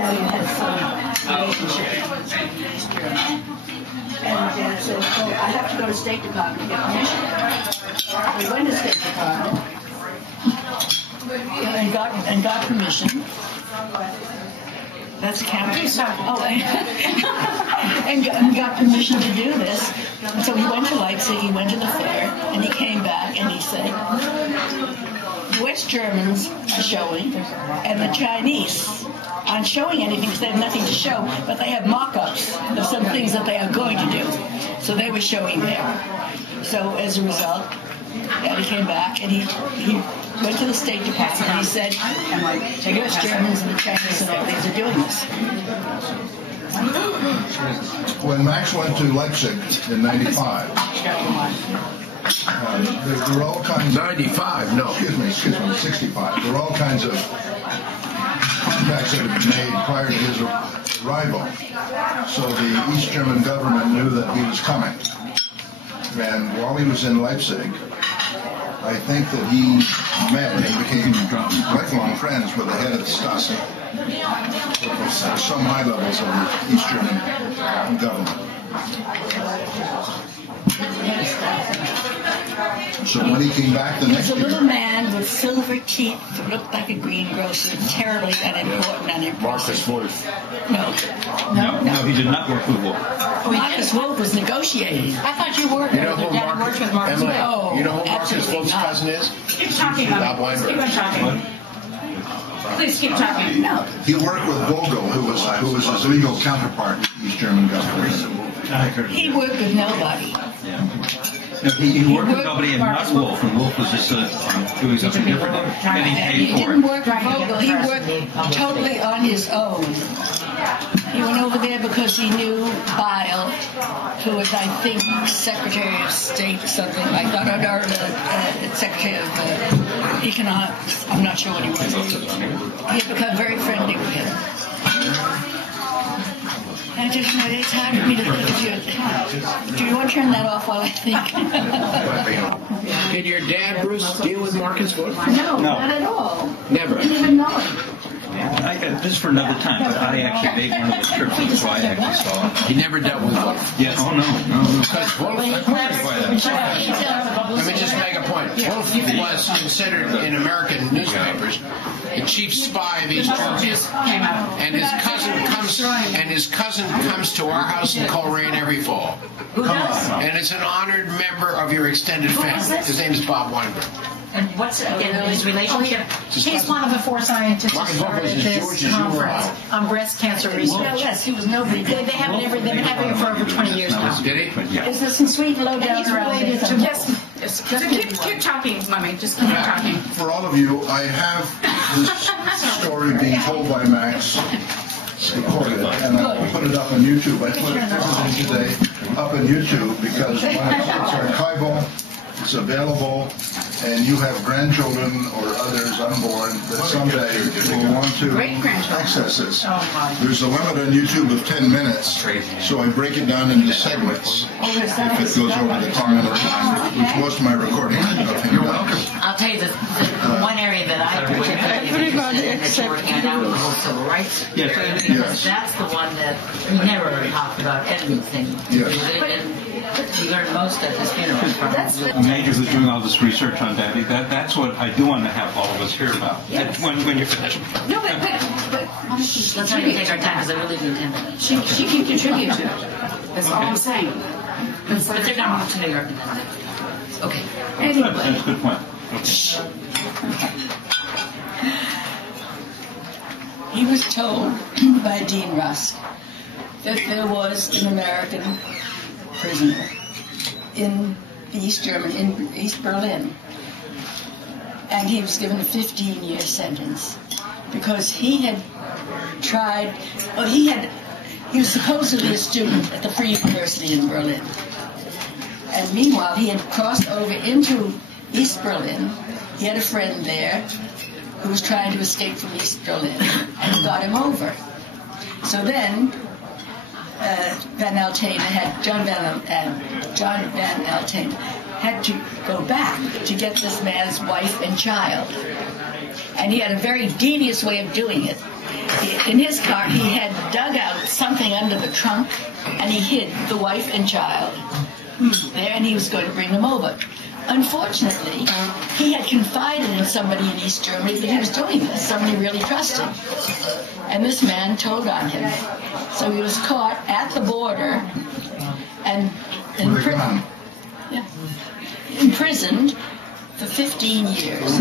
that he had some relationship. And Janet said, well, I have to go to the State Department to get permission. We went to the State Department and got permission. That's a camera. Oh, and got permission to do this. And so he went to Leipzig, he went to the fair, and he came back and he said, the West Germans are showing, and the Chinese aren't showing anything because they have nothing to show, but they have mock-ups of some things that they are going to do. So they were showing there. So as a result, Daddy came back and he went to the State Department and he said, the U.S. Germans and the Chinese and all these are doing this. When Max went to Leipzig in 95, there were all kinds of... 95, no. Excuse me, 65. There were all kinds of contacts that had been made prior to his arrival. So the East German government knew that he was coming. And while he was in Leipzig, I think that he met and became lifelong friends with the head of the Stasi. Some high levels of the East German government. So when he came back the next year... He was a little man with silver teeth who looked like a greengrocer, terribly unimportant and impressive. Marcus Wolf. No, he did not work with Wolf. Marcus Wolf was negotiating. I thought you worked with Marcus. No, you know who Marcus Wolf's cousin is? Keep talking about it. Keep on talking. Please keep talking. No. He worked with Vogel, who was his legal counterpart in the East German government. He worked with nobody. No, he worked with nobody and not Wolf, and Wolf was just doing something different, and he paid He for didn't it. work with Vogel. He worked totally on his own. He went over there because he knew Bile, who was, I think, Secretary of State or something like that, or Secretary of Economics. I'm not sure what he was. He had become very friendly with him. I just know it's hard for me to think of you. Do you want to turn that off while I think? Did your dad, Bruce, deal with Marcus Wolf? No, not at all. Never. I didn't even know him. This is for another time, but I actually made one of the trips, so I actually saw it. He never dealt with Wolf. Yes. Oh, no. Because Wolf, let me just make a point. Wolf was considered in American newspapers the chief spy of East Germany, and his cousin comes to our house in Coleraine every fall. Who does? And is an honored member of your extended family. His name is Bob Weinberg. And what's his relationship? He's one of the 4 scientists who started this conference on breast cancer research. No, yes, he was nobody. They've been having it for over 20 years now. Did he? Is there some sweet low down He's around related there? to yes. So keep talking, Mummy. Just keep talking. For all of you, I have this story being told by Max, recorded, and I'll put it up on YouTube. I put it today up on YouTube because it's archival, it's available, and you have grandchildren or others unborn that someday will want to access this. There's a limit on YouTube of 10 minutes, so I break it down into segments if it goes over the time, which most of my recordings are nothing about. I'll tell you the one area that I pretty much working on now is civil rights. Yes. That's the one that we never talked about anything. And you learn most at this funeral. Major who's doing all this research on Daddy, that's what I do want to have all of us hear about. Yes. When you're finished. No, but let's not take our time because I really do intend that. She can contribute to it. That's all I'm saying. But they're going to move to New York. Okay. Anyway. That's a good point. He was told by Dean Rusk that there was an American prisoner in East Berlin, and he was given a 15-year sentence because he had tried. Well, he was supposedly a student at the Free University in Berlin, and meanwhile he had crossed over into East Berlin. He had a friend there who was trying to escape from East Berlin and got him over. So then John Van Altaine had to go back to get this man's wife and child. And he had a very devious way of doing it. in his car, he had dug out something under the trunk, and he hid the wife and child there, and he was going to bring them over. Unfortunately, he had confided in somebody in East Germany that he was doing this, somebody really trusted. And this man told on him. So he was caught at the border and imprisoned for 15 years.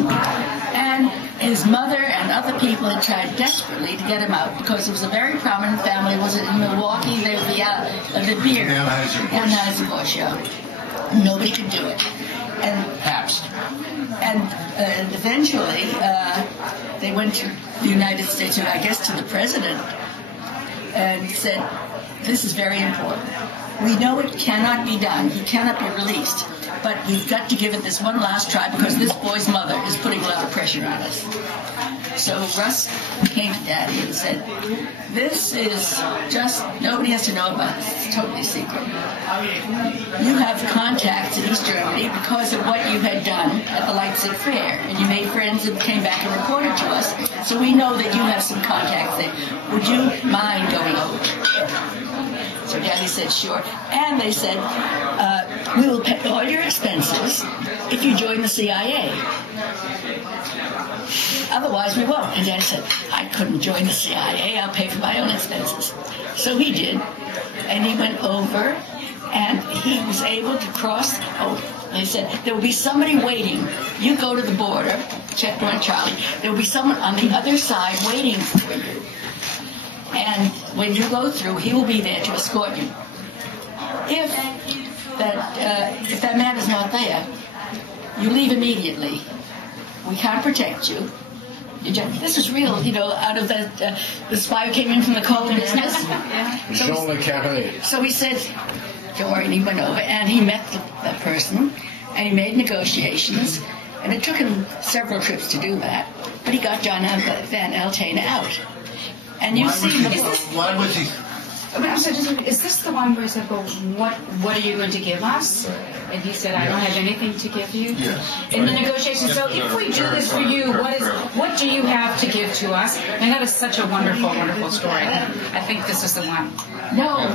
And his mother and other people had tried desperately to get him out because it was a very prominent family. Was it in Milwaukee? They were the beer. Anheuser-Busch, yeah. Nobody could do it. And Pabst. And eventually, they went to the United States, and I guess to the president, and said, this is very important. We know it cannot be done. He cannot be released. But we've got to give it this one last try because this boy's mother is putting a lot of pressure on us. So Russ came to Daddy and said, this is just, nobody has to know about this. It's totally secret. You have contacts in East Germany because of what you had done at the Leipzig Fair. And you made friends and came back and reported to us. So we know that you have some contacts there. Would you mind going over? So Daddy said, sure. And they said, we will pay all your expenses if you join the CIA. Otherwise, we won't. And Daddy said, I couldn't join the CIA. I'll pay for my own expenses. So he did. And he went over, and he was able to cross. They said, there will be somebody waiting. You go to the border, checkpoint Charlie. There will be someone on the other side waiting for you. And when you go through, he will be there to escort you. If that man is not there, you leave immediately. We can't protect you. This is real, out of the spy who came in from the coal business. So he said, don't worry, and he went over, and he met that person, and he made negotiations, and it took him several trips to do that, but he got John Van Altena out. And you why was he? Is this the one where he said, well, what are you going to give us? And he said, I don't have anything to give you. Yes. In the negotiations, so if we do this for you, what do you have to give to us? And that is such a wonderful, wonderful story. I think this is the one. No.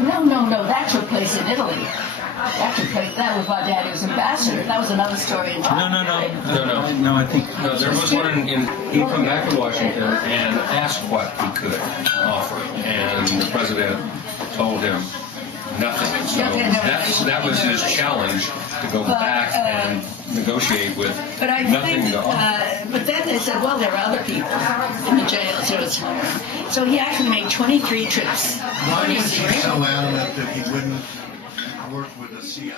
That took place in Italy. That was while Daddy was ambassador. That was another story. No. I think there was one in. He come back to Washington and asked what he could offer, and the president told him nothing. So that was his challenge to go back and negotiate with nothing to offer. But then they said, well, there are other people in the jail, so he actually made 23 trips. Why was he so adamant that he wouldn't work with the CIA?